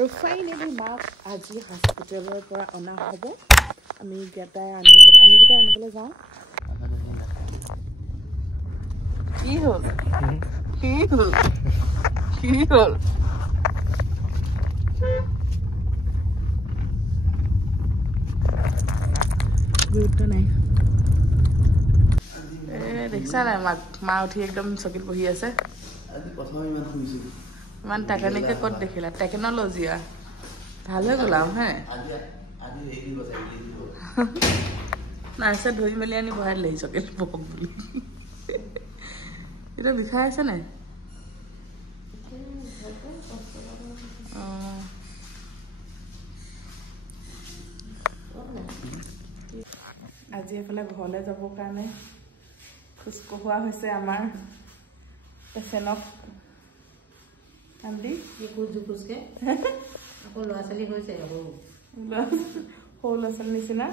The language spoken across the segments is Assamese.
আৰু ফাইনেলি মাক আজি হস্পিটেলৰ পৰা অনা হ'ব আমি গেটাই আনিবলৈ যাওঁ কি হ'ল গুৰুত্ব নাই দেখিছা নাই মা উঠি একদম চকীত বহি আছে আজি প্ৰথম ইমান শুনিছিলোঁ ইমান টেকনিকে ক'ত দেখিলা টেকন'লজি ভাল হৈ গ'লাম হে নাৰ্ছে ধৰি মেলি আনি বহাই দিলেহি চকীত বহক বুলি এতিয়া বিষাই আছে নাই আজি এফালে ঘৰলৈ যাবৰ কাৰণে খোজ কঢ়োৱা হৈছে আমাৰ পেচেণ্টক আন্টি খোজকে আকৌ ল'ৰা ছোৱালী হৈছে সৰু ল'ৰা ছোৱালীৰ নিচিনা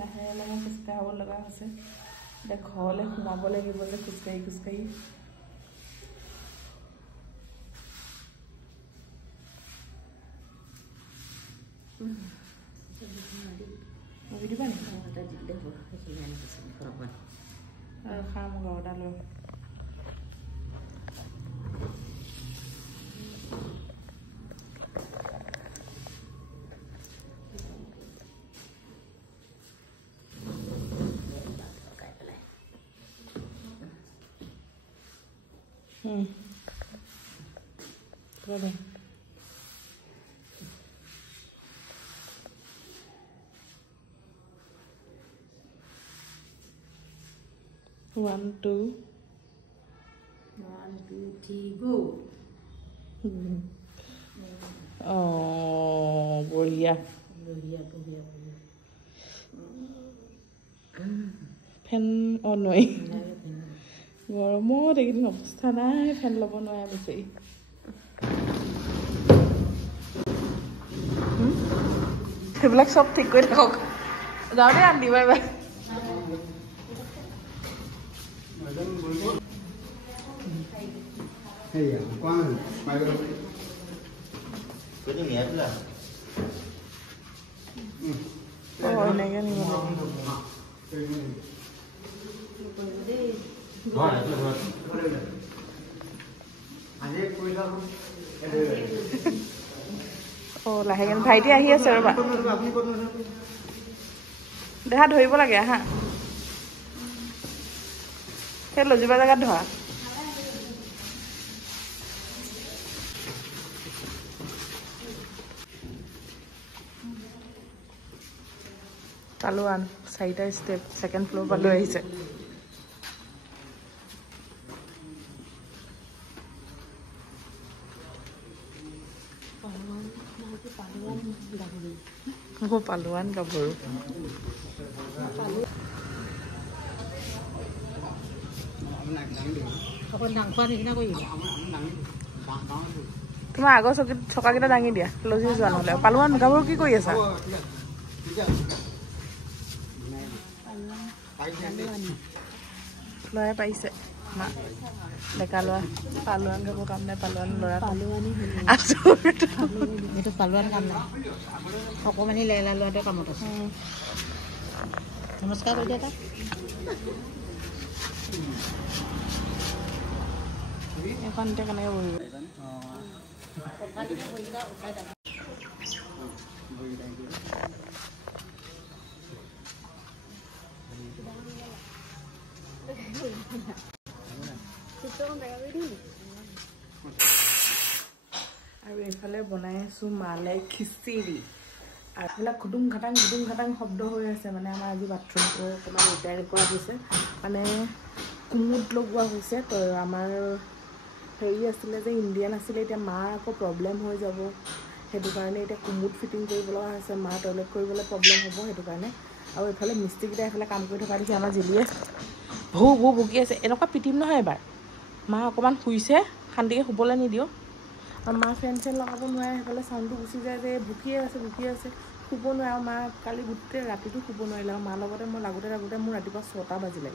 লাহে লাহে খোজকাঢ়াব লগা হৈছে এতিয়া ঘৰলৈ সোমাব লাগিব যে খোজকাঢ়ি দিবা নেকি আৰু খাম ঘৰটা লৈ One, two, 1, 2, 3, go. Oh, বঢ়িয়া ফেন অন নোৱাৰি গৰমত এইকেইদিন অৱস্থা নাই ফেন ল'ব নোৱাৰে বেছি সেইবিলাক চব ঠিক কৰি থাকক যাওঁ দে আন্টি বাই বাই লাহেকে ভাইটি আহি আছে ৰবা দেহা ধৰিব লাগে হা সেই লজিবা জেগাত ধৰা পালো আন 4টা ষ্টেপ সেকেন্ড ফ্লোৰ পালো আহিছে পালোৱান গাভৰু তোমাৰ আগৰ চকাকেইটা দাঙি দিয়া লজি যোৱা নহ'লে পালোৱান গাভৰু কি কৰি আছা ল'ৰাই পাৰিছে মা ডেকা ল'ৰা পালোৱান গাভৰু কাম নাই পালোৱান ল'ৰা এইটো পালোৱান কাম নাই অকণমানি লেলা ল'ৰাটোৱে কামত আছে নমস্কাৰ কৰি দিয়া তাক এখন এতিয়া কেনেকৈ বহিব আৰু এইফালে বনাই আছো মালে খিচিৰি আৰু এইবিলাক খুটুং খাটাং শব্দ হৈ আছে মানে আমাৰ আজি বাথৰুমটো অকণমান ৰিপেয়াৰ কৰা হৈছে মানে কুমুদ লগোৱা হৈছে তো আমাৰ হেৰি আছিলে যে ইণ্ডিয়ান আছিলে এতিয়া মাৰ আকৌ প্ৰব্লেম হৈ যাব সেইটো কাৰণে এতিয়া কুমুদ ফিটিং কৰিব লগা হৈছে মাৰ টয়লেট কৰিবলৈ প্ৰব্লেম হ'ব সেইটো কাৰণে আৰু এইফালে মিস্ত্ৰীকেইটা এইফালে কাম কৰি থকা দেখি আমাৰ জিলিয়ে ভৌ ভুকি আছে এনেকুৱা পিটিম নহয় এবাৰ মা অকণমান শুইছে শান্তিকৈ শুবলৈ নিদিওঁ আৰু মা ফেন লগাব নোৱাৰে সেইফালে চাউণ্ডটো গুচি যায় যে ভুকিয়ে আছে শুব নোৱাৰে আৰু মা কালি গোটেই ৰাতিটো শুব নোৱাৰিলে আৰু মাৰ লগতে মই লাগোতে মোৰ ৰাতিপুৱা 6টা বাজিলে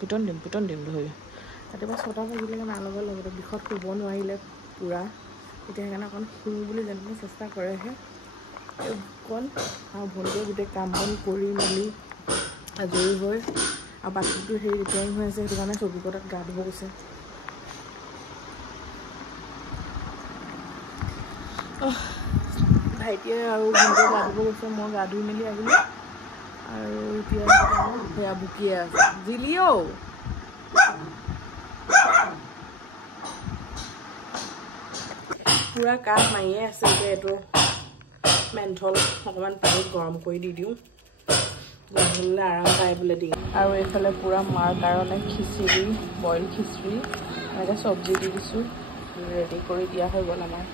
পিটন দিম ধৰি ৰাতিপুৱা 6টা বাজিলে মাৰ লগতে বিষত শুব নোৱাৰিলে পূৰা এতিয়া সেইকাৰণে অকণ শুওঁ বুলি যেনেকৈ চেষ্টা কৰেহে অকণ আৰু ভণ্টিয়ে গোটেই কাম বন কৰি মেলি আজৰি হৈ আৰু বাথৰুমটো হেৰি ৰিপেয়াৰিং হৈ আছে সেইটো কাৰণে চৌকিকটাত গা ধুব গৈছে ভাইটিয়ে আৰু ভণ্টিয়ে গা ধুব গৈছে মই গা ধুই মেলি আহিলোঁ আৰু এতিয়া সেয়া বুকিয়ে আছে জিলিও পুৰা কাহ মাৰিয়ে আছে এতিয়া এইটো মেন্থল অকণমান পানীত গৰম কৰি দি দিওঁ গধূলিলৈ আৰাম পাই বোলে দিওঁ আৰু এইফালে পুৰা মাৰ কাৰণে খিচিৰি বইল খিচিৰি এনেকৈ চব্জি দি দিছোঁ ৰেডি কৰি দিয়া হৈ গ'ল আমাৰ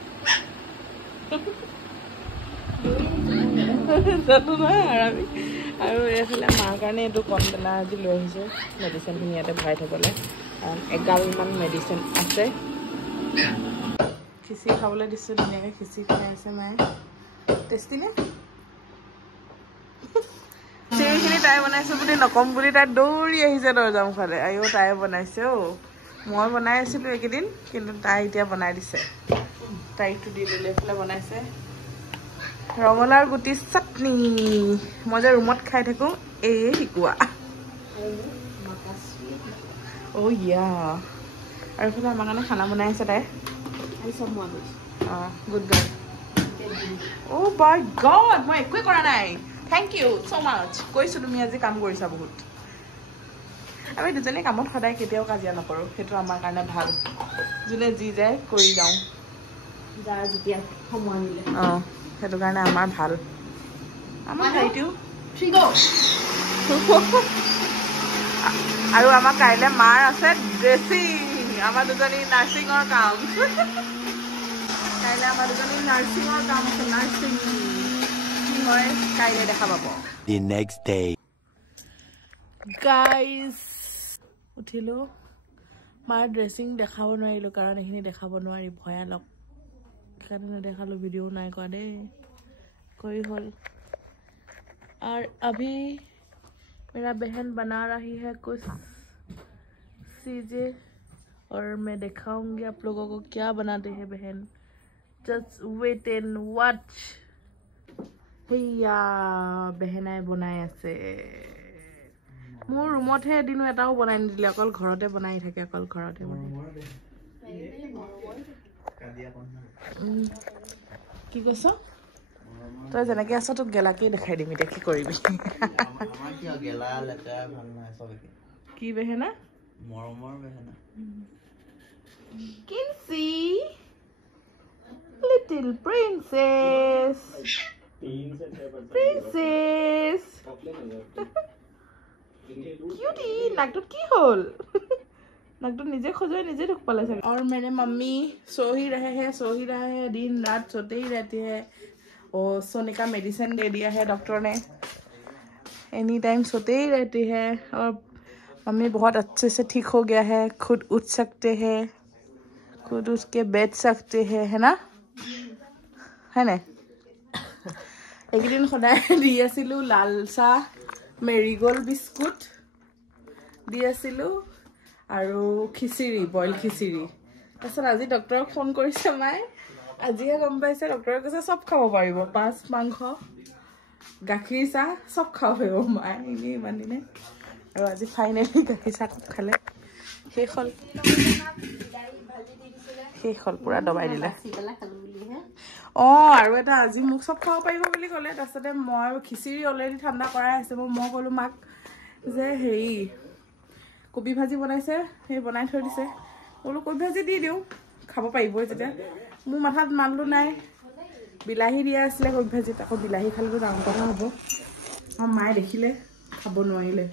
জানো নহয় আৰামি আৰু এইফালে মাৰ কাৰণে এইটো কণবেলা আজি লৈ আহিছোঁ মেডিচিনখিনি ইয়াতে ভৰাই থ'বলৈ কাৰণ এগালমান মেডিচিন আছে খিচিৰি খাবলৈ দিছোঁ ধুনীয়াকৈ খিচিৰি খাই আছে মায়ে টেষ্টি নে খিচিৰিখিনি তাই বনাইছোঁ বুলি নক'ম বুলি তাই দৌৰি আহিছে দৰ্জা মুখলে আইও তাই বনাইছে মই বনাই আছিলোঁ এইকেইদিন কিন্তু তাই এতিয়া বনাই দিছে তাইকটো দি দিলে এইফালে বনাইছে ৰঙালাওৰ গুটি চাটনি মই যে ৰুমত খাই থাকোঁ এয়ে শিকোৱা ইয়া আৰু এইফালে আমাৰ কাৰণে খানা বনাই আছে তাই গুড গাৰ্ল বাই গড মই একোৱে কৰা নাই থেংক ইউ ছ' মাছ কৈছোঁ তুমি আজি কাম কৰিছা বহুত আমি দুজনী কামত সদায় কেতিয়াও কাজিয়া নকৰোঁ সেইটো আমাৰ কাৰণে ভাল যোনে যি যায় কৰি যাওঁ যাৰ যেতিয়া সময় মিলে সেইটো কাৰণে আমাৰ ভাল আমাৰ ভাইটিও আৰু আমাৰ কাইলৈ মাৰ আছে ড্ৰেছিং আমাৰ দুজনী নাৰ্ছিঙৰ কাম কাইলৈ আমাৰ দুজনী নাৰ্ছিঙৰ কাম আছে নাৰ্ছিং কি হয় কাইলৈ দেখা পাব The next day গাইজ উঠিলোঁ মাৰ ড্ৰেছিং দেখাব নোৱাৰিলোঁ কাৰণ এইখিনি দেখাব নোৱাৰি ভয়ানক সেইকাৰণে নেদেখালোঁ ভিডিঅ' নাই কৰা দেই কৰি হ'ল और अभी मेरा बहन बना रही है कुछ चीज़ें और मैं दिखाऊंगी आप लोगों को क्या बनाते हैं बहन जस्ट वेट एंड वॉच भैया बहनाई बनाई আছে মোৰ ৰুমতহে এদিনো এটাও বনাই নিদিলে অকল ঘৰতে বনাই থাকে অকল ঘৰতে কি কৈছ তই যেনেকৈ আছ তোক গেলাকেই দেখাই দিম এতিয়া কি কৰিবি কি বেহেনা কিনচি লিটল প্ৰিন্সেছ क्यूटी नाकटुत की होल नाकटुत निजे खोजोए निजे दुख पाले सके और मेरे मम्मी सो ही रहे हैं दिन रात सोते ही रहते हैं और सोने का मेडिसिन दे दिया है डॉक्टर ने एनी टाइम सोते ही रहते हैं और मम्मी बहुत अच्छे से ठीक हो गया है खुद उठ सकते हैं खुद उठ के बैठ सकते हैं है ना है ना एक दिन सदाय दी आसिलु लाल चाह मेरीगोल्ड बिस्कुट दी आसिलु आरो खिचिरी बॉइल खिचिरी তাৰপিছত আজি ডক্টৰক ফোন কৰিছে মাই আজিহে গম পাইছে ডক্টৰে কৈছে সব খাব পাৰিব মাছ মাংস গাখীৰ চাহ সব খাব পাৰিব মাই এনেই ইমান দিনে আৰু আজি ফাইনেলি গাখীৰ চাহ খালে শেষ হ'ল পুৰা দবাই দিলে আৰু এটা আজি মোক সব খাব পাৰিব বুলি ক'লে তাৰপিছতে মই খিচিৰি অলৰেডি ঠাণ্ডা কৰাই আছে মই ক'লোঁ মাক যে হেৰি কবি ভাজি বনাইছে সেই বনাই থৈ দিছে বোলো কবি ভাজি দি দিওঁ খাব পাৰিবই যেতিয়া মোৰ মাথাত মানলো নাই বিলাহী দিয়া আছিলে কবি ভাজিত আকৌ বিলাহী খালেতো ডাঙৰ কথা হ'ব মায়ে দেখিলে খাব নোৱাৰিলে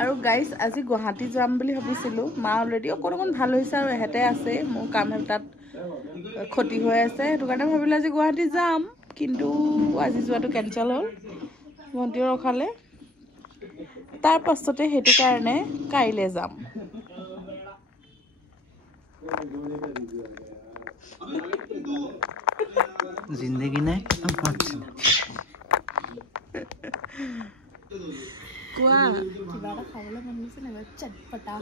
আৰু গাইজ আজি গুৱাহাটী যাম বুলি ভাবিছিলোঁ মা অলৰেডি অকণমান ভাল হৈছে আৰু এহেঁতে আছে মোৰ কাম তাত ক্ষতি হৈ আছে সেইটো কাৰণে ভাবিলোঁ আজি গুৱাহাটী যাম কিন্তু আজি যোৱাটো কেঞ্চেল হ'ল ভণ্টিও ৰখালে তাৰ পাছতে সেইটো কাৰণে কাইলৈ যাম जिंदगी ने কোৱা কিবা এটা খাবলৈ মন গৈছে নাই চটপটা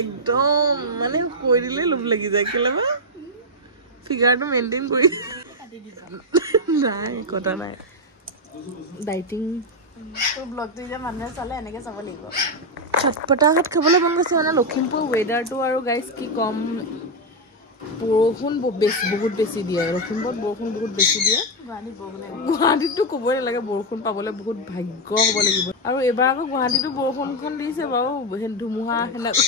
একদম মানে কৈ দিলে লোভ লাগি যায় কেলে বা ফিগাৰটো মেইনটেইন কৰি নাই কথা নাই ডাইটিং তোৰ ব্লগটো যে মানুহে চালে এনেকে চাব লাগিব চটপটা ভাত খাবলৈ মন গৈছে মানে লখিমপুৰ ৱেডাৰটো আৰু গাইজ কি কম বৰষুণ বহুত বেছি দিয়ে লখিমপুৰত বৰষুণ বহুত বেছি দিয়ে গুৱাহাটীততো ক'বই নালাগে বৰষুণ পাবলৈ বহুত ভাগ্য হ'ব লাগিব আৰু এইবাৰ আকৌ গুৱাহাটীতো বৰষুণখন দিছে বাৰু ধুমুহা সেনেকৈ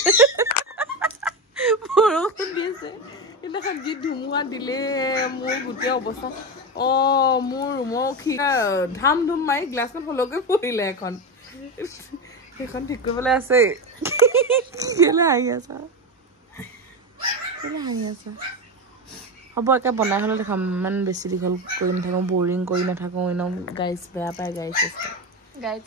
বৰষুণ দিছে সেইদিনাখন যি ধুমুহা দিলে মোৰ গোটেই অৱস্থা মোৰ ৰুমৰ ধাম ধুম মাৰি গ্লাছখন হলকৈ পৰিলে এখন সেইখন ঠিক কৰিবলৈ আছে কেলে হাঁহি আছা হ'ব একে বনাই হ'লে দেখাম ইমান বেছি দীঘল কৰি নাথাকোঁ বৰিং কৰি নাথাকোঁ একদম গাইজ বেয়া পায় গাইজ